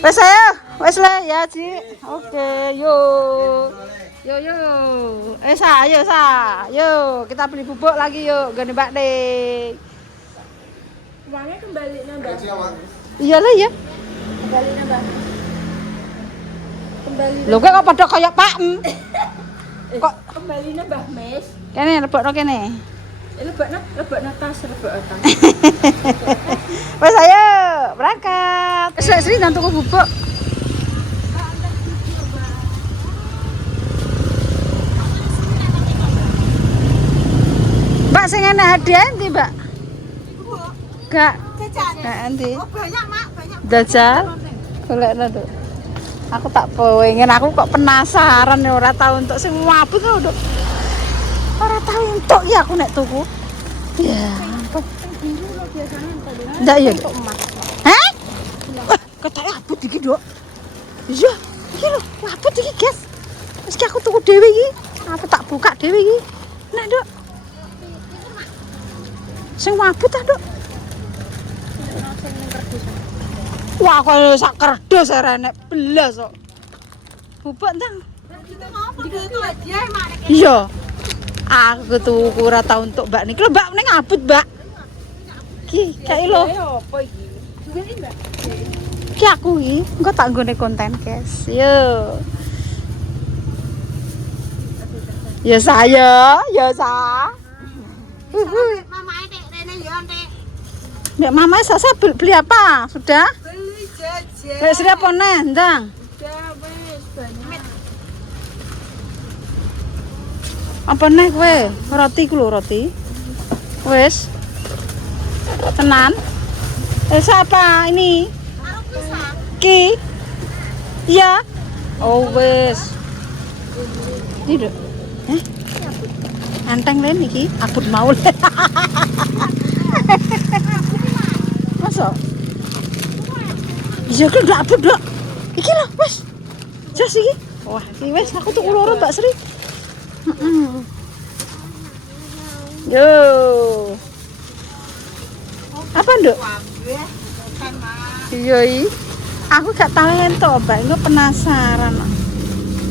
Wes ayo, wes le ya Ci. Oke, yuk. Yo. Sa, ayo Sa. Yuk, kita beli bubuk lagi yuk, gane Mbak Ning. Uangnya kembali nambah. Iya lah ya. Kembali nambah. Kembali. Lho kok padha kaya Pak Em. Kok kembali nambah, Mes. kene lebokno kene. Lebokno tas. Wes ayo, berangkat. Wes Sri nang tuku bubuk. Mbak sing enak hadiah endi, Mbak? Gak. Gak endi. Oh, banyak, Mak, banyak. Jajal. Golekno tuh. Aku tak pengen, aku kok penasaran ora tau entuk sing mabut lho, Duk. Ora tau entuk ya aku nek tuku. Ya, ampun. Ndak ya, Duk. Hah? Wah, ketake abot iki, Duk. Iya, iki lho, abot iki, guys. Wis aku tuku dhewe iki. Aku tak buka dhewe iki. Nah, Duk. Sing mabut ta, Duk? Wah, kok sak kerdus renek belas kok. Bubuk ndang. Iya. Aku tuku ora tau untuk Mbak niki. Lho, Mbak ning ngabut, Mbak. Ki, kae lho. Apa iki? Duweni, Mbak. Ki aku iki, engko tak nggone konten, guys. Yo. Ya saya, ya sa. Mama Nek rene yo, Nek. Mbak Mama saya beli apa? Sudah? Beli jajan. Mbak Sri apa neh, ndang? Udah wis banyak. Apa neh kowe? Roti ku lho, roti. Wis. Tenan. Siapa ini? Aku bisa. Ki. Iya. Oh wis. Tidak. Anteng len iki, abut maul. Masa? Iya kan gak abut, Dok. Iki lho, wis. Jas iki. Wah, iki wis aku tuku loro Mbak Sri. Heeh. Yo. Apa, Nduk? Iya, iki. Aku gak tahu entuk, Mbak. Engko penasaran.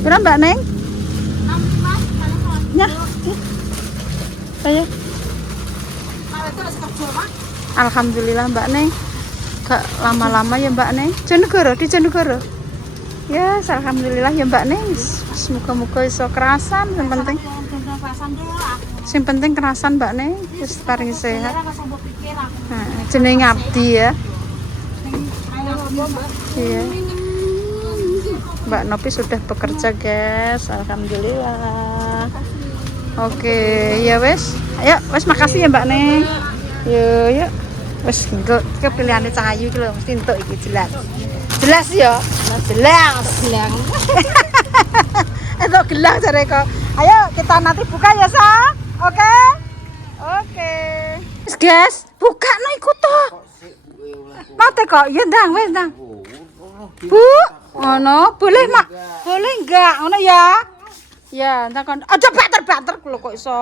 Pira, Mbak Neng? Nyah. Saya. Alhamdulillah Mbak Neng. Gak lama-lama ya Mbak Neng. Jonegoro, di Jonegoro. Ya, alhamdulillah ya Mbak Neng. Semoga-moga iso kerasan yang penting. Sing penting kerasan Mbak Neng, wis paring sehat. Nah, jenenge ngabdi ya. Iya. Mbak Nopi sudah bekerja, guys. Alhamdulillah. Oke, ya wes. Ayo, wes makasih ya Mbak Neng. Yuk. Wes engko pilihannya Cahayu iki lho mesti entuk iki jelas. Jelas ya? Jelas. Gelang. Entuk gelang jare kok. Ayo kita nanti buka ya, Sa. Oke? Oke. Wes, guys, buka no iku to. Mate kok, ya ndang, wes ndang. Bu, ngono, boleh Mak? Boleh enggak? Ngono ya? Ya, entah kan. Aja banter-banter lho kok iso.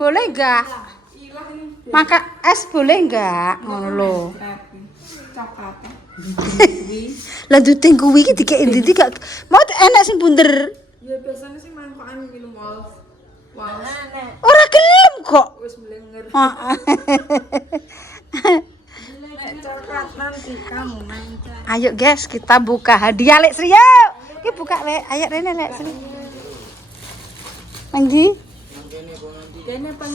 Boleh enggak? Maka es boleh enggak? Ngono lho. Lah duting kuwi iki dikek ndi gak mau enak sing bunder. Ya biasanya sih manfaatnya iki lho, Mol. Wah, enak. Ora gelem kok. Wis mlenger. Heeh. Coklat nanti kamu main. Ayo guys, kita buka hadiah Lek Sri yuk. Ki buka Lek, ayo rene Lek Sri. Manggi.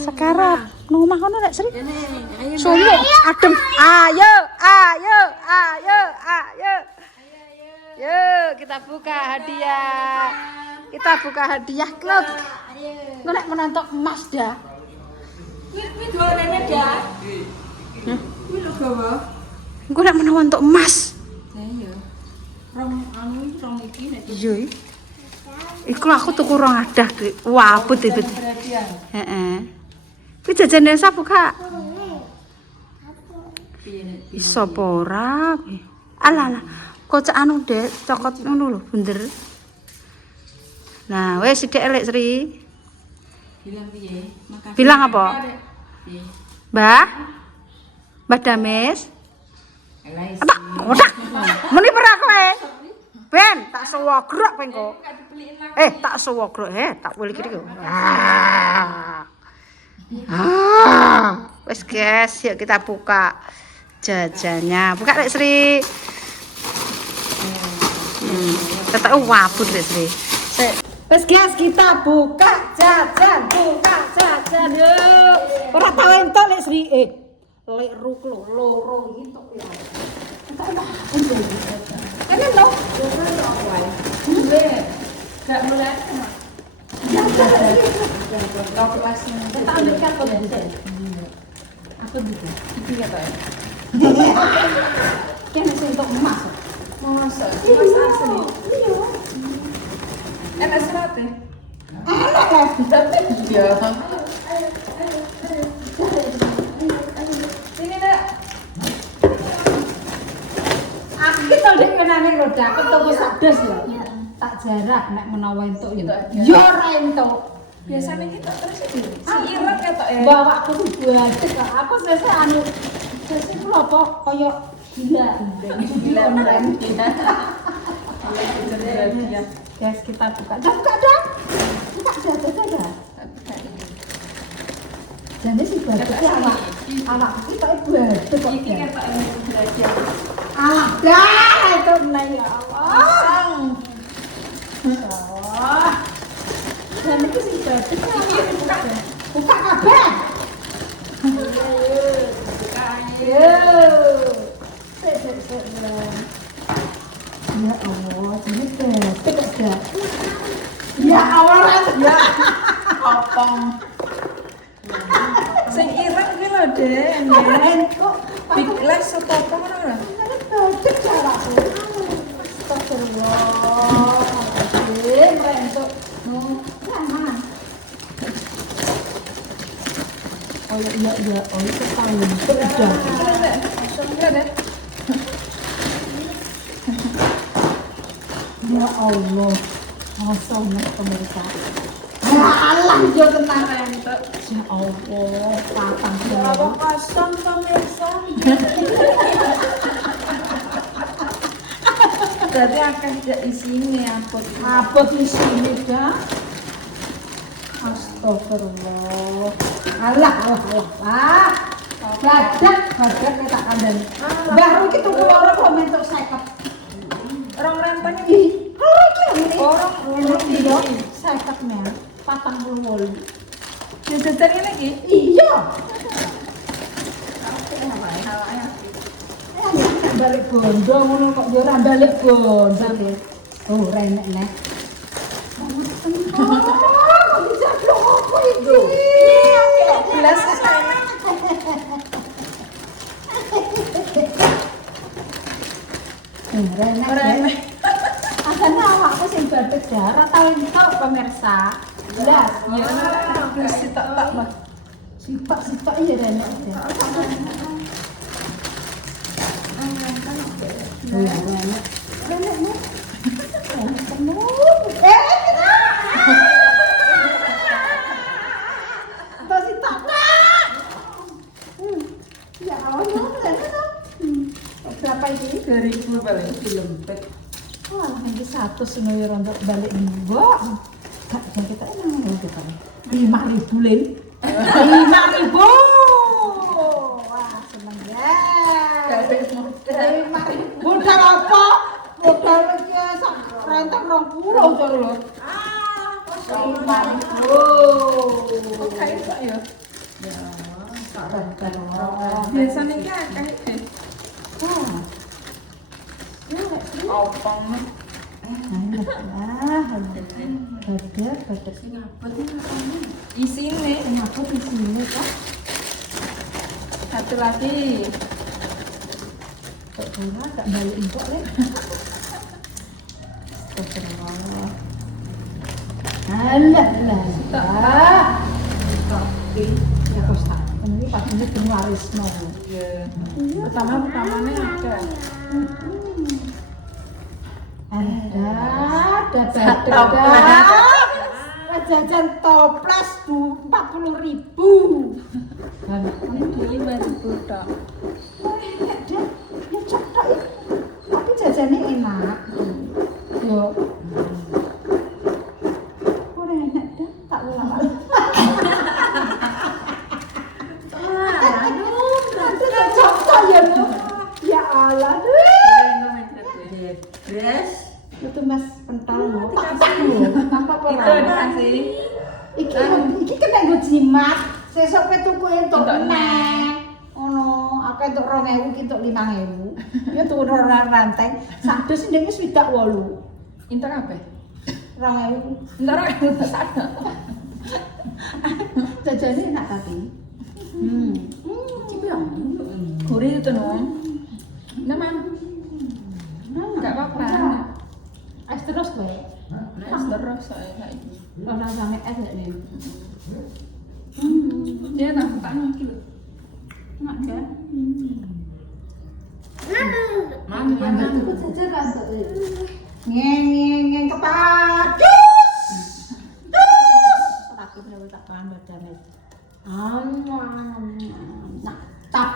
Sekarang nang omah kono Lek Sri. Sumu adem. Ayo. Yuk, kita buka hadiah. Kita buka hadiah klub. Engko nek menonton emas dah. Kuwi dolane dah. Kuwi lho gawa. Engko nek menonton emas. Iya. Rong iki nek Iya. Iku aku tuku rong adah, Dik. Wah, abot iki. Heeh. Kuwi jajan desa buka. Iso apa ora kuwi? Alah. Kocak anu, Dek, cokot ngono lho, bunder. Nah, wis sithik Lek Sri. bilang piye? Makasih. Bilang apa? Piye? Mbah? Mbah Dames? Elai. Apa? Kotak. gerak pengko. Tak suwo gerak tak boleh kiri. Wes guys, yuk kita buka jajannya. Buka Rek Sri. Tetap wabut Rek Sri. Wes guys, kita buka jajan yuk. Ora tau entuk Rek Sri. Lek ruk loro gitu ya. Kan lo. Gak mulai. Apa gitu? Itu ya Pak. Kan untuk masak. Masak asli. Enak serat ya? Enak lah. Iya. Sini Nak. Aku to dek kenane roda, aku tunggu sadas lho. Tak jarak nek menawa entuk yo. Yo ora entuk. Biasanya kita terus itu. Si Ireng ketok ya. Bawakku budek kok. Aku sese anu. Sese kula apa kaya gila. Gila online. Guys, kita buka. Buka dah. Buka dah. Jadi si badhe awak kita badhe kok. Iki ketok belajar. Alah dah itu nah ya Allah. Dan itu sih badhe buka kabeh. Buka ayo. Ya Allah, ini badhe. Ya Allah, ya. Potong. Sing Ireng ki lho, Den. Entuk. Big Legs sepotong ora? Badhe jarakku. Astagfirullah. Rentuk. Mana? Oh iya, oh itu tahu. Sudah. Sudah deh. Ya Allah. Masa nek pemirsa. Ya Allah, yo tenang rentuk. Ya Allah, patang Apa kosong pemirsa? Berarti akan di sini apa di sini dah? Astagfirullah. Allah. Badak tak kandani. Baru iki tuku loro kok mentuk 50. Orang rempahnya Ih, loro iki ngene. orang Iya, 50 men. 48. yang jajan ini lagi. Iya. Balik bondo ngono kok yo ora balik bondo. Oh, renek nek. Kok bisa blok apa iki? Belas Renek. Asane awakku sing badhe darah tau entuk pemirsa. Belas. ya terus tak Mbak. Sipak iya renek. Renek. Ya Allah, berapa ini? 2000 paling belum pet. Wah, lagi 100 senoyo untuk balik mbok. Gak jadi kita emang ngono kita. 5.000 Lin. 5.000. Wah, seneng ya. Modal apa? Modal iki sak renteng 20 jar lho. Kok kayak iso ya? Ya, sak renteng. Biasanya ki akeh deh. Opong. Badar. Isine Kenapa di sini kak? satu lagi. Kok kurang gak balik impok leh? Astagfirullah. Alah. Ya kok tak. Ini pas ini penwarisno. Ya. Pertamanya ada. Ada. Jajan toples 40.000. Ini di 5.000 tok. Ya cetok. Tapi jajannya enak. Yo, Yes. Itu Mas pentol lho. Apa Itu dikasih. Iki kena nggo jimat. Sesuk pe tuku entuk meneh. Ngono, akeh entuk 2000 ki entuk 5000. Ya tuku ora rantai. Sak dus ndek wis 8. Inter apa? 2000. Inter apa sana? Jajane enak tapi. Cipiang. Gurih itu no. Naman. Enggak apa-apa. Es terus kowe. Es terus saya saiki. Ora sampe es lek ini. Dia nak tanya gitu. Enak kan? Mana Itu jajaran tuh. Ngeng kepadus. Aku bener tak paham badane. Nah, tap.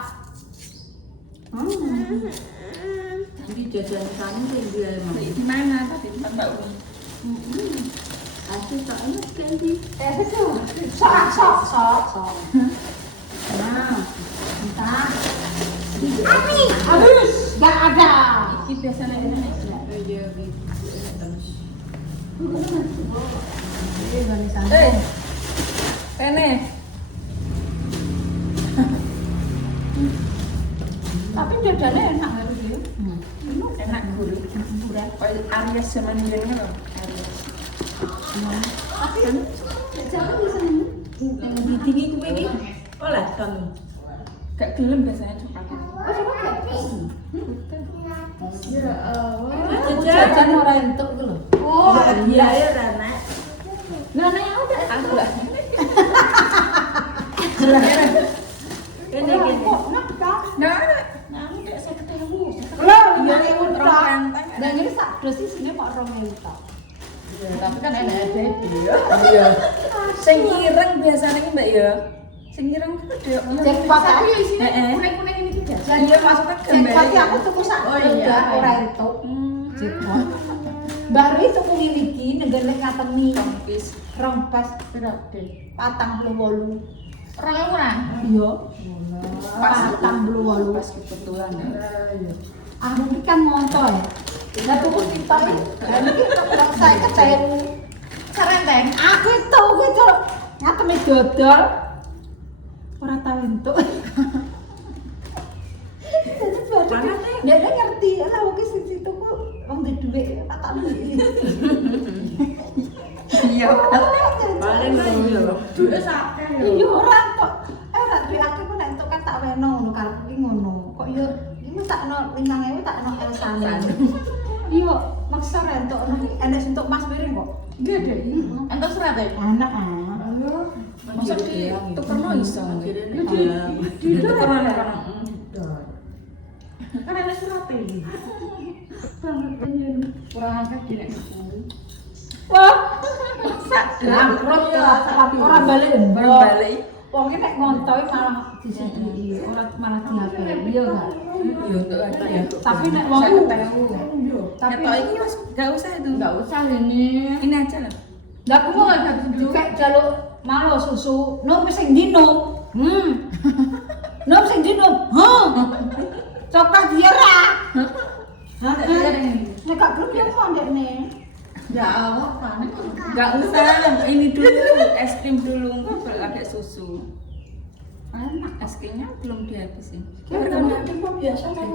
Jadi jajan sana tinggi emang. Di mana tadi tempat Mbak Umi? Aku tak enak candy. Sok. Nah, entah. Ami, habis. Gak ada. Iki biasanya enak. Iya, Pene. Tapi jajane enak harus ya. Enak gurih. Kayak Aries zaman dulu loh. Aries. Tapi jajane bisa nih. Yang tinggi kuwi iki. Oleh kamu. Gak gelem biasanya coklat. Oh, coba kayak gini. Ya Allah. Jajan ora entuk itu lho. Oh, iya ya Rana. Nah, yang udah Aku lah. Ini Nggak ada. Nang dek 50.000. Lho, Iya, iya, yang rong ranteng. Dan ini sak dosis ini kok 2.000 tok. Tapi kan enak ya. Iya. Sing ireng biasanya ki Mbak ya. Sing ireng ku gede. Jackpot aku ya isine Heeh. kuning-kuning ini juga. Iya, maksudnya gambar. Jackpot aku tuku sak iya. ora entuk. Jackpot. Baru itu kuwi iki nenggene ngatemi Kompis. rompes berapa? 48. Orang orang. Iya. Pas 48. pas kebetulan ya. Aku iki kan monto ya. Lah tuku TikTok iki. Lah iki tok saya ketemu. Serenteng. Aku itu gitu. Ngatemi dodol. Ora tau entuk. Mana Dia ngerti lah oke sing situ ku wong di dhuwit tak beli. Iya. Paling iya. Duwe sakeh ya. Iya ora tok. Ora duwe akeh ku nek entuk kan tak weno ngono karep iki ngono. Kok yo iki tak ono 5.000 tak ono elsane. Iya, maksa ra entuk ono enek entuk Mas Piring kok. Nggih deh. Entuk serat ya? Anak ah. Masa di tukerno iso. Di Tukerno kan. Kan ada surat iki. Kurang akeh dine. Wah. Bangkrut ya, ora balik Baru balik. Wong iki nek ngontoi malah disedhi, ora malah diapeli ya kan. Iya untuk apa ya? Tapi nek wong Tapi ini mas nggak usah itu. enggak usah ini. Ini aja lah. Lah aku mau juga jaluk malo susu. Nom sing ndi nom? Nom sing ndi nom? Coklat dia ra. Nek gak grup ya mau ndekne. Ya Allah, panik. Nggak usah. Ini dulu es krim dulu, nggak pakai susu. Enak. Es krimnya belum dihabisin. Harganya ada kok biasa kan.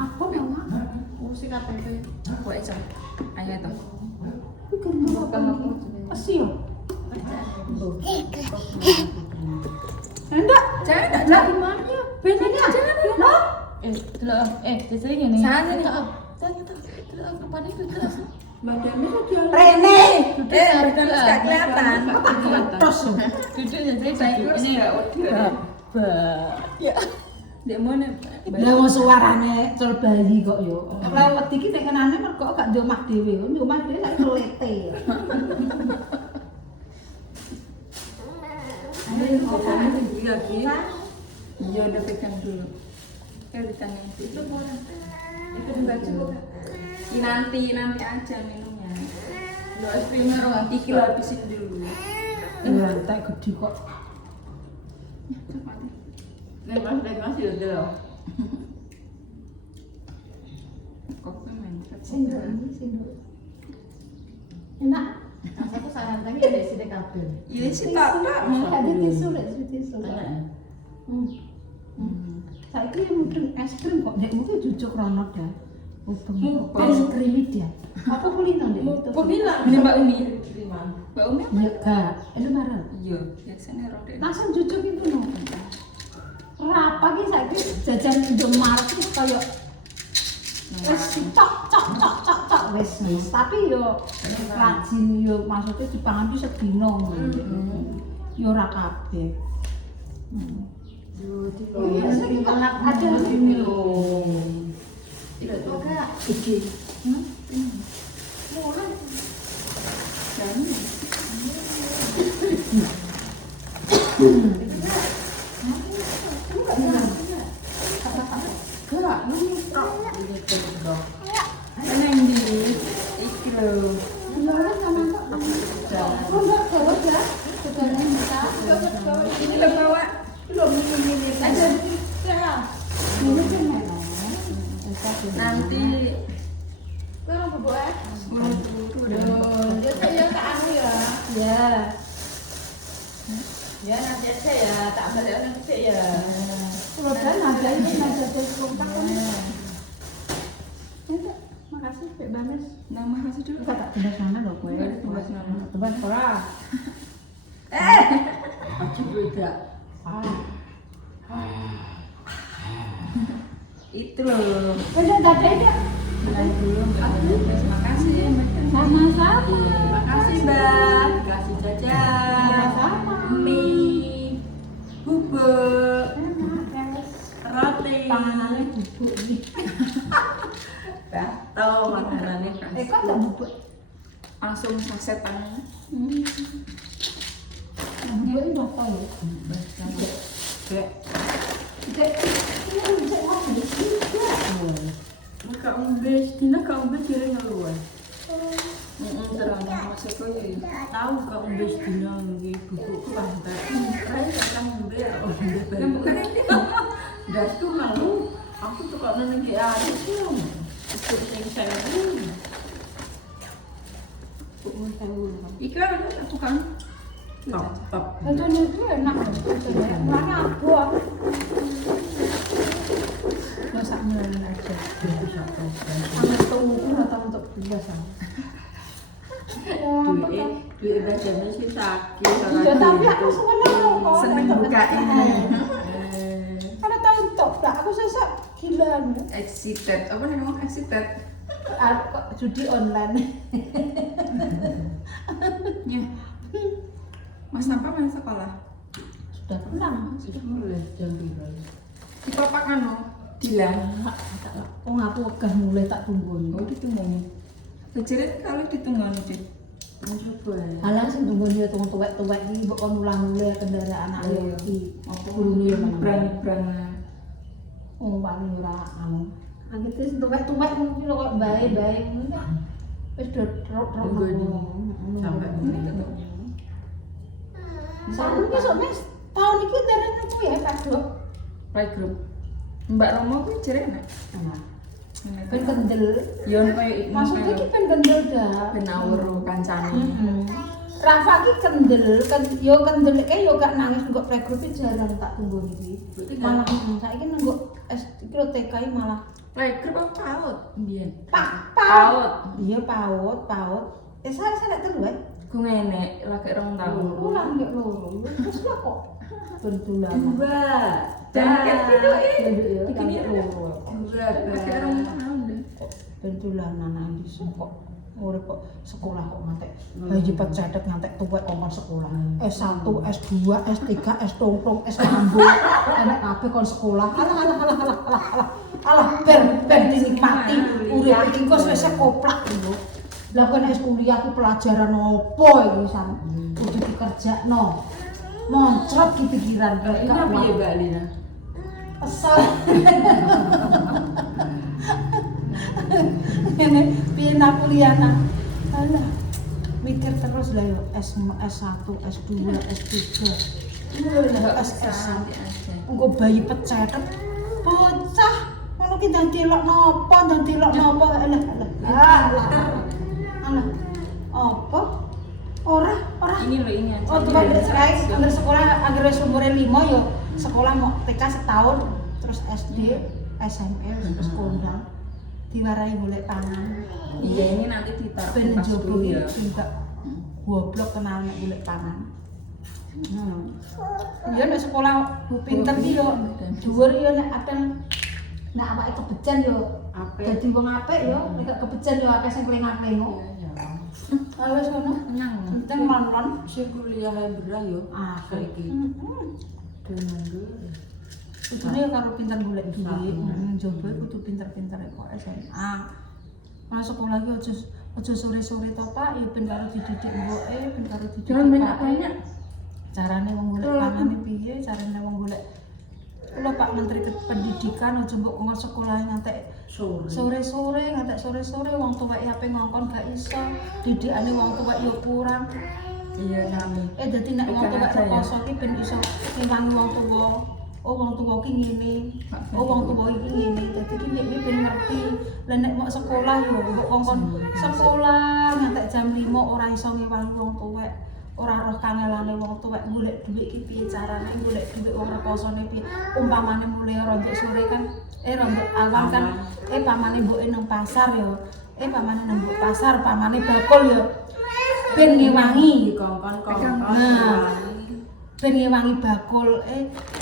Aku mau. Kursi KTP. Aku aja. Ayo toh. Iki gendong. Pesi yo. Enggak. Jangan. Lah gimana ya? Bedanya jangan. Loh. Delok. Jadi ngene. Sana nih. Delok apa nih delok. Badannya kok dia Rene. badan nggak kelihatan. Terus. Duduknya saya baik ini ya. Ya. Dek mana? Lah wong suarane cel bayi kok yo. Lewat iki nek kenane mergo gak di omah dhewe. Di omah dhewe saiki kelete. Ini badannya tinggi lagi. Iya udah pegang dulu. Kayak ditanya itu boleh. Itu enggak cukup. Nanti aja minumnya. Lo es krimnya roh iki lo habisin dulu. Iya, tak gede kok. Nek mas ya dulu. Kopi mantap. Sendok ini sendok. Enak. Aku sayang tadi ada isi kabel. Iya sih tak. Ada tisu lek tisu. Saiki mudeng es krim kok nek mungkin cucuk ronok ya. Es krim dia. Apa kulino nek itu? Pemilah ini Mbak Umi. Mbak Umi apa? Ya gak, itu marah. Iya, biasanya ronde. Langsung cucuk itu no. Rapa ki saiki jajan Indomaret ki koyo wis cok wis. Tapi yo rajin yo maksudnya dipangan ki sedina ngono. Yo ora kabeh. Ada ini loh. Tidak tahu kak. Iki. Mulai. Nanti Kurang berbuat. buru-buru Dia saya tak anu ya. Ya. Ya nanti aja ya, tak balik nanti ya. Kalau kan ada ini ada kontak kan. Makasih Pak Banes. nama kasih dulu. Kita tak pindah sana loh gue. Enggak ada tugas nama. Tugas orang. Coba tidak. Itu loh. Udah tak ada. Terima kasih. Sama-sama. Terima kasih Mbak. Terima kasih jajan. Sama. Mie, bubuk, roti. Panganannya bubuk nih. Tahu makanannya. Kok tak bubuk? Langsung sasetan. Bubuk ini udah tahu. Kayak Ini bisa habis juga. Kak Umbes, Dina Kak Umbes kira ngeluar. Terang masuk kau ya. Tahu Kak Umbes Dina ngi buku pantai. Rai Kak Umbes, Umbes baru. Das tuh malu. Aku tuh kok neneng ke aris ya. Ikut sing saya. Ikan ada aku kan. Top. Contohnya itu enak. Mana aku? Masak melayan aja. Sama tunggu atau untuk biasa. Duit badannya sih sakit. Ya tapi aku seneng kok. Seneng buka ini. Kalau tahu top lah, aku sesek gila. Excited, apa namanya excited? Kok judi online. Ya. Mas Nampak mana sekolah? Sudah pulang. Di papak anu, Dilan. Oh aku wegah mulai tak tunggu. Oh ditunggu. Kejerit kalau ditunggu deh. Halah sing tunggu dia tunggu tuwek-tuwek iki mbok kon ulang-ulang kendaraan ayo iki. Apa gurune yo Brang-brang. Oh wani ora anu. Anggite sing tuwek-tuwek mungkin kok bae-bae ngono. Wis do truk Sampai Sampun besok Mas, tahun iki dereng aku ya Pak Dok. playgroup. Mbak Romo kuwi jerit nek. Ben kendel. Yo koyo Maksudnya iki ben kendel dah. ben awur kancane. Rafa ki kendel, yo kendel kae yo gak nangis kok playgroup iki jarang tak tunggu iki. Malah saiki nenggo iki lho TK malah Playgroup apa PAUD mbiyen? PAUD. Iya PAUD. Saya telu wae. Ku ngene lagi 2 tahun. Ulang nggak loro. Terus lah kok bentulan. Dan kan itu Bikin loro. lagi 2 tahun deh. Bentulanan nang di kok urip kok sekolah kok ngantek bayi pecetek ngantek tuwek kok sekolah. S1, S2, S3, S tongkrong, S lambo. Enak kabeh kon sekolah. Alah ben dinikmati urip iki kok wis koplak lho. Lah kok nek kuliah ku pelajaran opo iki sampe kudu dikerjakno. Moncrot ki pikiran kok Ini piye Mbak Lina? Kesel. Ini piye nak kuliah nak. Alah. Mikir terus lah yo S1, S2, S3. Lah S1. Engko bayi pecetet. Bocah ngono Aku ki ndang delok napa, alah. Alah. Apa? Ora. Ini loh ini aja. Oh, tuh guys, anggar sekolah anggar wis umure 5 yo sekolah mau TK setahun, terus SD, SMP terus kondang. Diwarai golek pangan. Iya ini nanti ditaruh Ben pas jopo dulu ya. enggak goblok kenal nek golek pangan. Iya nek sekolah pinter ki yo dhuwur yo nek adang nek awake kebejan yo dadi wong apik yo nek kebejan yo akeh sing kling-klingo. Ah wis ngono. Nang. Penting lon-lon Sing kuliah berah yo. Saiki. Kudune karo pinter golek duit, njaba kudu pinter-pinter kok SMA. Nah sekolah iki aja sore-sore to Pak, ya ben karo dididik mboke, ben karo dididik. Jangan banyak-banyak. Carane wong golek pangane piye, carane wong golek. Kula Pak Menteri Pendidikan aja mbok nggon sekolah ngantek sore-sore, ngantek sore-sore wong tuwek ape ngongkon gak iso, didikane wong tuwek ya kurang. Iya nami. Dadi nek wong tuwek rekoso ki ben iso ngiwangi wong tuwa. Oh wong tuwa ki ngene. Oh wong tuwa iki ngene. Dadi ki nek ben ngerti. Lah nek mau sekolah yo mbok kongkon sekolah ngantek jam 5 ora iso ngewangi wong tuwek. Ora roh kangelane wong tuwek golek dhuwit ki piye carane golek dhuwit wong rekosone piye. Umpamane mulai rontok sore kan rontok awal kan pamane mboke nang pasar yo. Pamane nang mbok pasar, pamane bakul yo. Ben ngewangi Kongkon. ben ngewangi bakul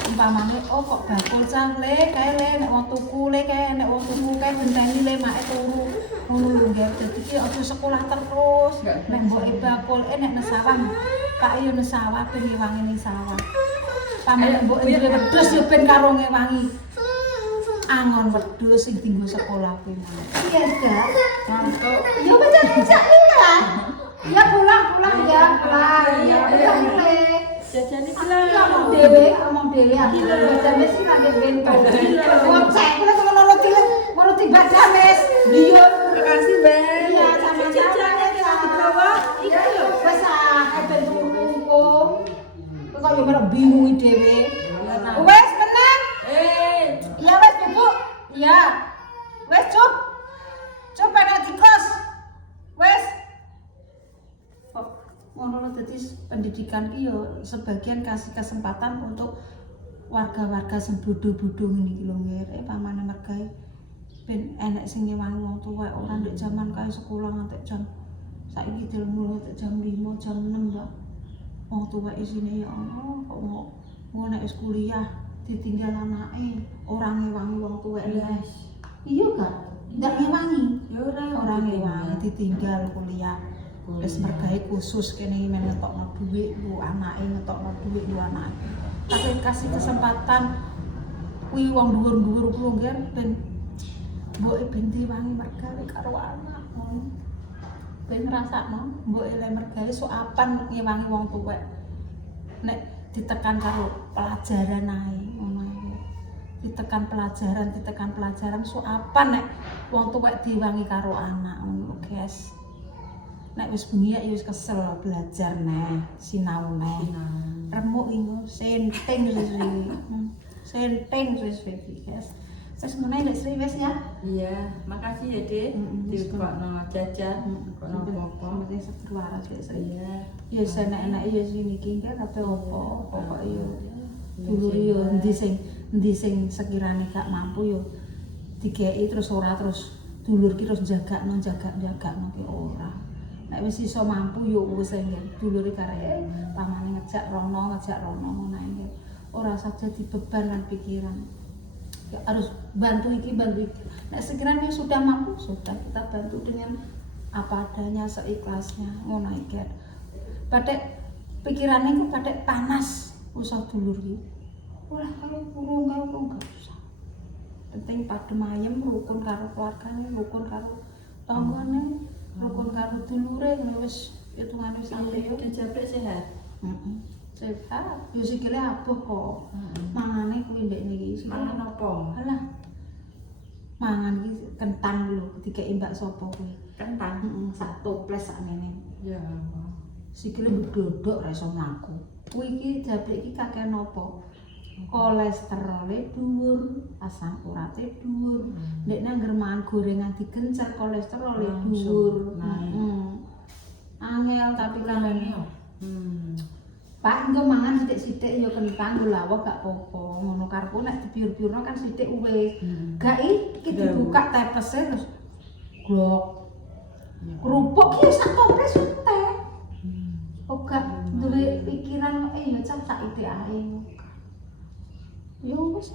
umpamane kok bakul cah le kae le nek wong tuku le kae nek wong tuku kae benteni le make turu ngono lho nggih dadi ki aja sekolah terus nek mboke bakul nek nang sawah Pak yo nang sawah ben ngewangi ning sawah pamane mboke duwe wedhus yo ben karo ngewangi angon wedhus sing dienggo sekolah kuwi iya Kak mantap yo becak-becak iya ya pulang ya Jajane ngomong dhewe aku jame sing kage bento. Wong cek kula temen roti roti bajames. Iya, makasih Mbak. Iya, sama-sama kita dibawa. Iya, wis ben turu. Kok yo merem bingung dhewe. Wes meneng. Iya wes Bu. Iya. Wes cup. Cup ana di kos. Wes. Ngono dadi pendidikan ki yo sebagian kasih kesempatan untuk warga-warga sing bodho-bodho ngene iki lho nggih pamane mergae ben enek sing ngewangi wong tuwa ora ndek jaman kae sekolah ngantek jam saiki dilmu jam 5 jam 6 Mbak wong tuwa isine ya Allah kok mau nek wis kuliah ditinggal anake ora ngewangi wong tuwa iya gak ndak ngewangi Ya ora ngewangi ditinggal kuliah wis mergae khusus kene men ngetokno dhuwit lu anake ngetokno dhuwit lu anake tapi kasih kesempatan kuwi wong dhuwur-dhuwur kuwi nggih ben mboke ben diwangi mergae karo anak ben ngrasakno mboke le mergae suapan ngewangi wong tuwek nek ditekan karo pelajaran ae ngono ae ditekan pelajaran suapan nek wong tuwek diwangi karo anak ngono guys. Nek wis bengi ya wis kesel belajar neh, sinau neh. Remuk iku senting wis guys. Wis meneh lek Sri wis ya. Iya, makasih ya Dek. Dikokno jajan, kono apa-apa. Mesti seger waras ya Sri. Iya. Ya enak-enak ya sing iki kan kabeh opo. Pokoke yo dulur yo endi sing sekirane gak mampu yo digeki terus ora terus dulur ki terus jagakno ki ora. Nek wis iso mampu yo wis dulure karek pamane ngejak rono ngono ae. Ora saja dibeban lan pikiran. Ya, harus bantu iki. Nek sekiranya sudah mampu sudah kita bantu dengan apa adanya seikhlasnya ngono iki. Batik pikirannya ku batik panas usah dulur iki. Ora kaya urung gak usah. Penting padem ayem rukun karo keluargane, rukun karo tanggane. Rukun karo dulure wis hitungane wis apik yo Jabrek sehat. Sehat. Yo sikile abuh kok. Mangane kuwi ndek niki. Mangan apa? Alah. Mangan iki kentang lho, dikeki Mbak sapa kuwi? Kentang. Sak toples sakmene. Ya. Sikile mbodok ra iso mlaku. Kuwi iki jabrek iki kakek napa? kolesterolnya dhuwur, asam uratnya dhuwur. Nek nang mangan gorengan digencer kolesterolnya dhuwur. Angel tapi kan Pak engko mangan sithik-sithik ya kentang yo lawak gak apa-apa. Ngono karepku nek dipiur-piurno kan sithik wis. Gak iki dibuka tepese terus glok. Kerupuk ki sak tope suntek. Ora duwe pikiran ya cak sak ide ae. Yo wis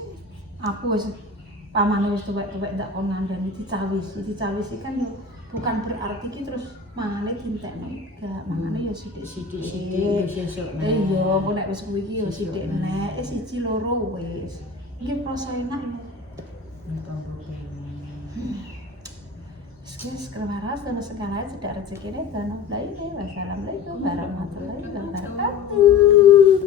aku wis pamane wis tuwek-tuwek ndak kon ngandani dicawisi kan yo bukan berarti ki terus mangane dintekno enggak mangane ya sithik-sithik sesuk iya kok nek wis kuwi iki ya sithik nek siji loro wis iki proses enak Guys, keramaras dan segala sudah rezeki deh dan wassalamualaikum warahmatullahi wabarakatuh.